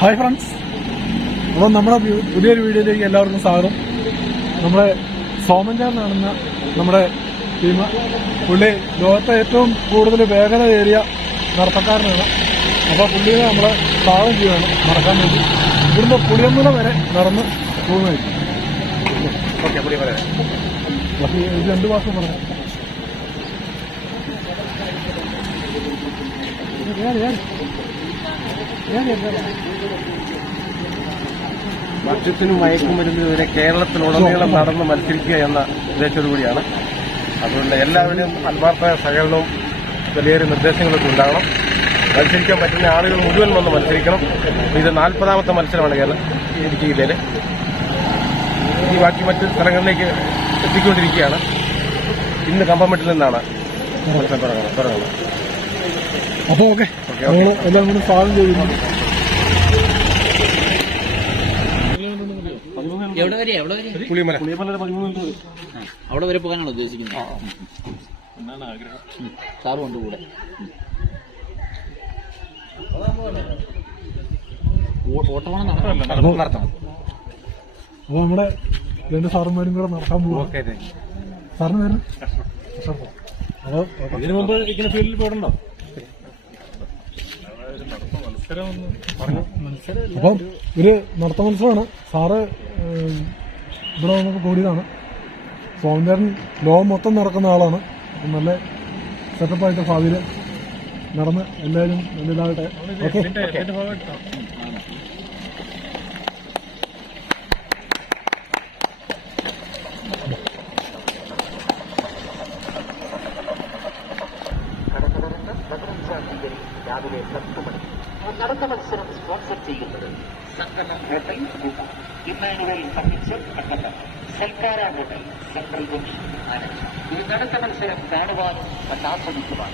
Hi friends അപ്പം നമ്മുടെ പുതിയൊരു വീഡിയോയിലേക്ക് എല്ലാവർക്കും സ്വാഗതം. നമ്മുടെ സോമൻചാർ നടന്ന നമ്മുടെ ടീം പുള്ളി ലോകത്തെ ഏറ്റവും കൂടുതൽ വേഗത ഏരിയ നടത്തക്കാരനാണ് അപ്പോൾ പുള്ളിയെ നമ്മളെ സ്വാഗതം ചെയ്യുകയാണ്. നടക്കാൻ വേണ്ടി. ഇവിടുന്ന് പുളിയമ്പുല വരെ നടന്ന് പോകുന്നതായിരിക്കും. ഓക്കെ മാസം പറഞ്ഞു? Yeah, yeah. രണ്ട് മദ്യത്തിനും മയക്കുമരുന്നിനെതിരെ കേരളത്തിലുടനീളം നടന്ന് മത്സരിക്കുക എന്ന ഉദ്ദേശത്തോടു കൂടിയാണ്. അതുകൊണ്ട് എല്ലാവരും ആത്മാർത്ഥ സഹകരണവും വലിയൊരു നിർദ്ദേശങ്ങളൊക്കെ ഉണ്ടാകണം മത്സരിക്കാൻ പറ്റുന്ന ആളുകൾ മുഴുവൻ വന്ന് മത്സരിക്കണം. ഇത് നാൽപ്പതാമത്തെ മത്സരമാണ് കേരള. ഇടുക്കി ജില്ലയിൽ ഈ ബാക്കി മറ്റ് സ്ഥലങ്ങളിലേക്ക് എത്തിക്കൊണ്ടിരിക്കുകയാണ്. ഇന്ന് കമ്പമെട്ടിൽ നിന്നാണ്. മത്സരം തുടങ്ങുന്നത് തുടങ്ങുന്നത് അപ്പോൾ ഓക്കെ. നമ്മൾ എല്ലാം കൂടി സ്വാഗതം ചെയ്യുന്നു എവിടെ വരെ? എവിടെ വരെ? പുളിമല അവിടെ വരെ പോകാനാണ് ഉദ്ദേശിക്കുന്നത്. ഉം. സാറും ഉണ്ട് കൂടെ ഓട്ടമാണ് നടത്തണം അപ്പോൾ നമ്മുടെ രണ്ട് സാറന്മാരും കൂടെ നടത്താൻ പോകും സാറിന് പേര്? അപ്പോൾ ഇതിനു മുമ്പ് ഇങ്ങനെ ഫീൽഡിൽ പോയിട്ടുണ്ടോ? അപ്പം ഒരു നടത്ത മത്സരമാണ്. സാറ് ഇവിടെ നമുക്ക് കൂടിയതാണ്. സ്വാമിനാരൻ ലോകം മൊത്തം നടക്കുന്ന ആളാണ്. അപ്പം നല്ല സെറ്റപ്പായിട്ട് ഭാവിയിൽ നടന്ന് എല്ലാവരും നല്ലതാകട്ടെ. ഓക്കെ ಜಿಲ್ಲಾ ಇನ್ಫಾರ್ಮೇಶನ್ ಕಟ್ಟಡ ಸರ್ಕಾರ ಹೋಟೆಲ್ ಸೆಂಟ್ರಲ್ ಬೆಂಚ್ ಇದು ನಡೆದ ಮನುಷ್ಯರ ಕಾಣುವಾಗ ಮತ್ತು ಆಸ್ವಾದಿಸುವಾಗ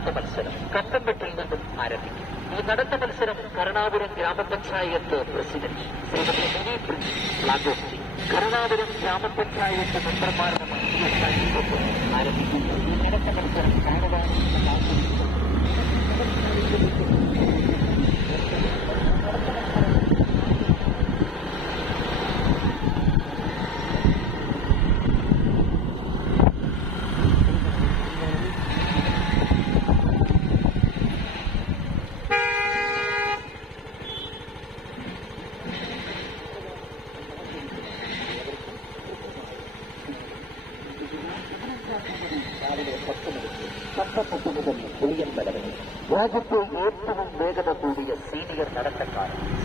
നടത്ത മത്സരം കട്ടമ്പെട്ടിൽ നിന്നും ആരംഭിക്കും. ഈ നടത്ത മത്സരം കരുണാപുരം ഗ്രാമപഞ്ചായത്ത് പ്രസിഡന്റ് ശ്രീമതി കരുണാപുരം ഗ്രാമപഞ്ചായത്ത് മെമ്പർമാരുടെ ആരംഭിക്കുന്നു ആരംഭിക്കും. ഈ നടത്ത മത്സരം കാണുവാനും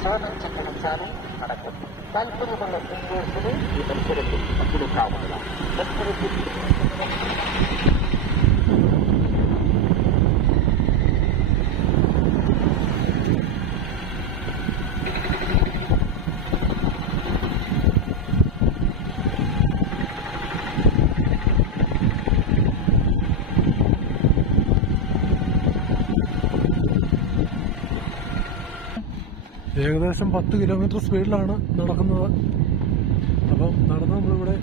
சோதனைச்சக்கரம் சாலை நடக்கும். கல்புரிமலை சிங்கூர் சிலை இதன் சிறப்பு அப்படி காவலாம் ഏകദേശം പത്ത് കിലോമീറ്റർ സ്പീഡിലാണ് നടക്കുന്നത്. അപ്പം നടന്ന് നമ്മളിവിടെ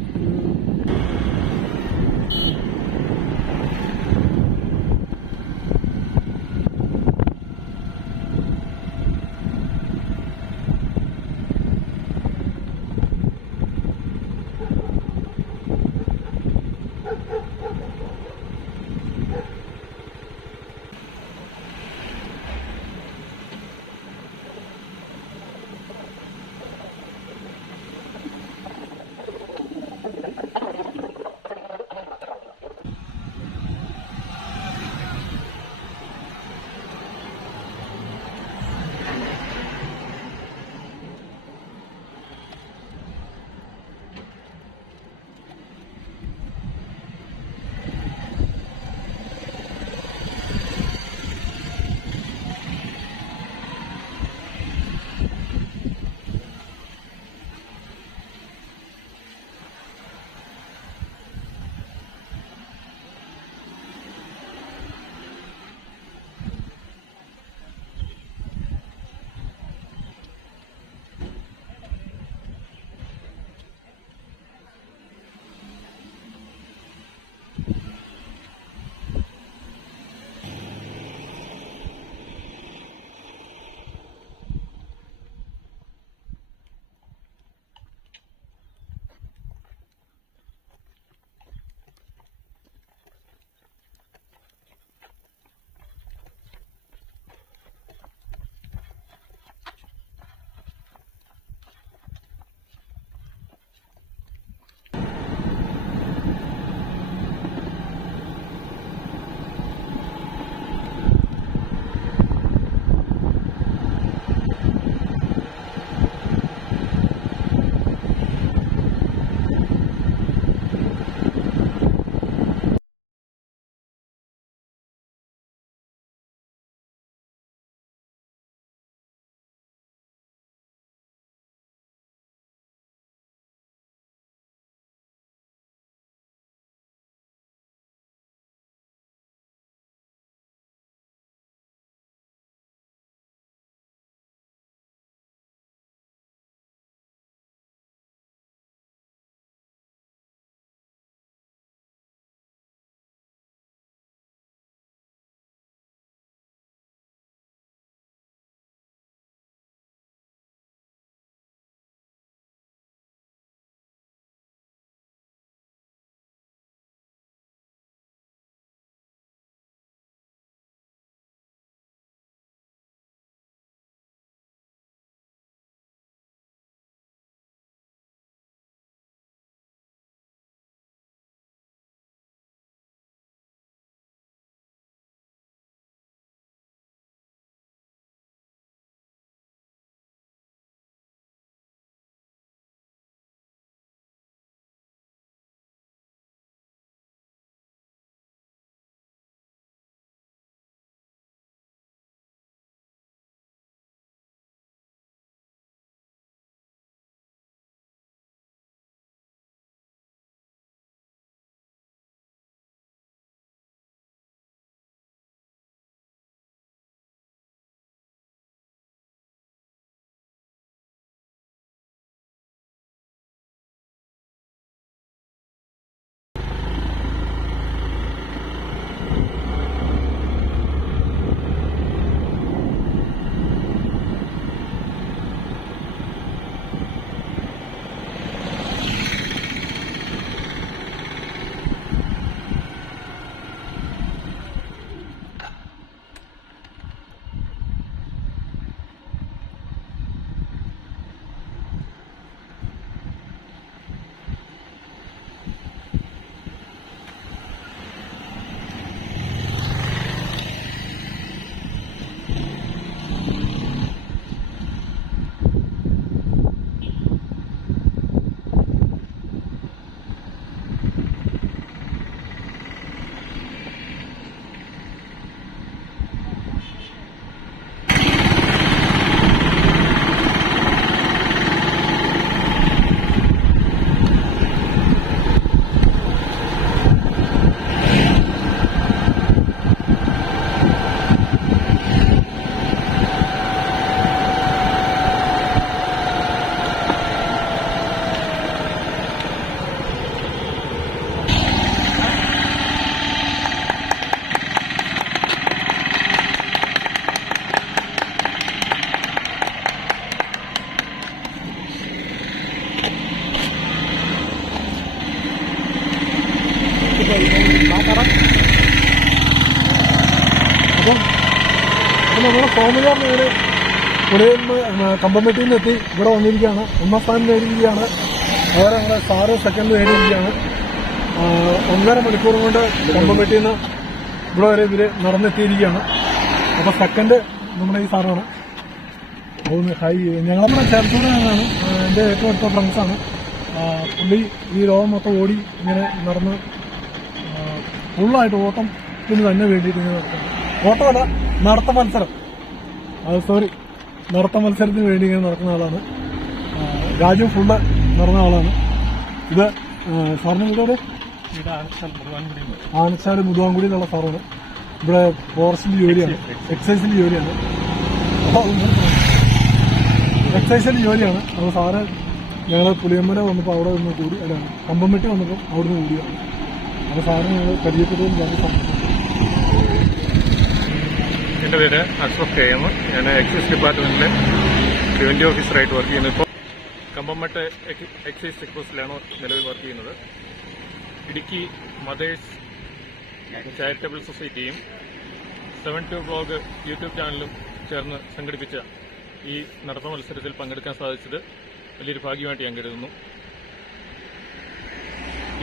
സോമചാറിന് നേരെ പുഴയിൽ നിന്ന് കമ്പംപെട്ടിയിൽ നിന്ന് എത്തി. ഇവിടെ വന്നിരിക്കുകയാണ്. ഒന്നാം സ്ഥാനം നേടിയിരിക്കുകയാണ്. വേറെ നമ്മുടെ സാറ് സെക്കൻഡ് നേടിയിരിക്കുകയാണ്. ഒന്നര മണിക്കൂർ കൊണ്ട് കമ്പംപെട്ടിയിൽ നിന്ന് ഇവിടെ വരെ ഇവർ നടന്നെത്തിയിരിക്കുകയാണ്. അപ്പൊ സെക്കൻഡ് നമ്മുടെ ഈ സാറാണ്. ഒന്ന് ഹൈ ഞങ്ങളെ ചേർത്തൂടാണ് എന്റെ ഏറ്റവും അടുത്ത ഫ്രണ്ട്സാണ് പുള്ളി ഈ ലോകം മൊത്തം ഓടി ഇങ്ങനെ നടന്ന് ഫുള്ളായിട്ട് ഓട്ടം പിന്നെ തന്നെ വേണ്ടിയിട്ട് ഇങ്ങനെ നടത്തുന്നത് ഓട്ടമല്ല നടത്ത മത്സരം. അത് സോറി നടത്ത മത്സരത്തിന് വേണ്ടി ഇങ്ങനെ നടക്കുന്ന ആളാണ്. രാജ്യം രാജു ഫുള്ള് നടന്ന ആളാണ്. ഇത് സാറിന് ഇവിടെ ആനച്ചാൽ എന്നുള്ള സാറാണ്. ഇവിടെ ഫോറസ്റ്റിൽ ജോലിയാണ്. എക്സൈസിൽ ജോലിയാണ്. എക്സൈസിന്റെ എക്സൈസിൽ ജോലിയാണ്. അപ്പോൾ സാറ് ഞങ്ങൾ പുളിയമ്മര വന്നപ്പോൾ അവിടെ നിന്ന് കൂടി അല്ല കമ്പംമെട്ടി വന്നപ്പോൾ അവിടെ നിന്ന് കൂടിയാണ്. അപ്പോൾ സാറിന് ഞങ്ങൾ പരിചയപ്പെട്ടതെന്ന് സന്തോഷം എന്റെ പേര് അഷ്റഫ് കെ എം ഞാൻ എക്സൈസ് ഡിപ്പാർട്ട്മെന്റിലെ റവന്യൂ ഓഫീസറായിട്ട് വർക്ക് ചെയ്യുന്നത് ഇപ്പോൾ കമ്പംമട്ട് എക്സൈസ് ചെക്ക് പോസ്റ്റിലാണ് നിലവിൽ വർക്ക് ചെയ്യുന്നത്. ഇടുക്കി മദേഴ്സ് ചാരിറ്റബിൾ സൊസൈറ്റിയും സെവൻ ടു ബ്ലോഗ് യൂട്യൂബ് ചാനലും ചേർന്ന് സംഘടിപ്പിച്ച ഈ നടത്ത മത്സരത്തിൽ പങ്കെടുക്കാൻ സാധിച്ചത് വലിയൊരു ഭാഗ്യമായിട്ട് ഞാൻ കരുതുന്നു.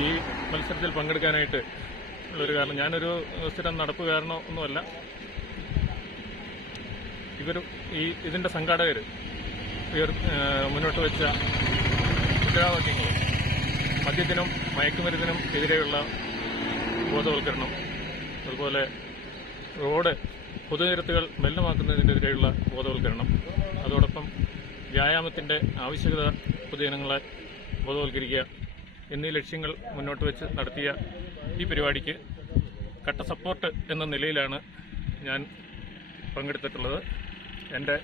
ഈ മത്സരത്തിൽ പങ്കെടുക്കാനായിട്ട് ഉള്ളൊരു കാരണം ഞാനൊരു സ്ഥിരം നടപ്പുകാരനോ ഒന്നുമല്ല ഇവർ ഈ ഇതിന്റെ സംഘാടകർ മുന്നോട്ട് വെച്ച മുദ്രാവാക്യങ്ങൾ മദ്യത്തിനും മയക്കുമരുന്നിനും എതിരെയുള്ള ബോധവൽക്കരണം അതുപോലെ റോഡ് പൊതുനിരത്തുകൾ മലിനമാക്കുന്നതിനെതിരെയുള്ള ബോധവൽക്കരണം അതോടൊപ്പം വ്യായാമത്തിന്റെ ആവശ്യകത പൊതുജനങ്ങളെ ബോധവൽക്കരിക്കുക എന്നീ ലക്ഷ്യങ്ങൾ മുന്നോട്ട് വെച്ച് നടത്തിയ ഈ പരിപാടിക്ക് കട്ട സപ്പോർട്ട് എന്ന നിലയിലാണ് ഞാൻ പങ്കെടുത്തിട്ടുള്ളത്. എന്റെ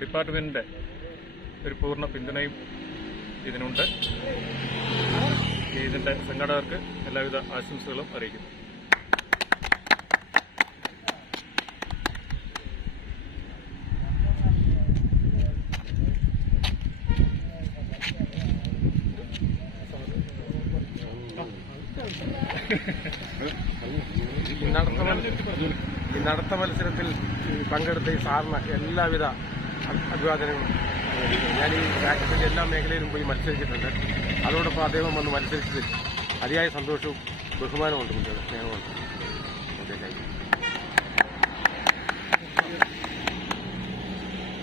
ഡിപ്പാർട്ട്മെന്റിന്റെ ഒരു പൂർണ പിന്തുണയും ഇതിനുണ്ട്. ഇതിന്റെ സംഘാടകർക്ക് എല്ലാവിധ ആശംസകളും അറിയിക്കുന്നു. Thank നടത്ത മത്സരത്തിൽ ഈ നടത്ത മത്സരത്തിൽ പങ്കെടുത്ത ഈ സാറിന് എല്ലാവിധ അഭി- അഭിവാദനങ്ങളും ഞാൻ ഈ രാജ്യത്തിന്റെ എല്ലാ മേഖലയിലും പോയി മത്സരിച്ചിട്ടുണ്ട്. അതോടൊപ്പം അദ്ദേഹം വന്ന് മത്സരിച്ചതിൽ അതിയായ സന്തോഷവും ബഹുമാനമുണ്ട് സ്നേഹമുണ്ട്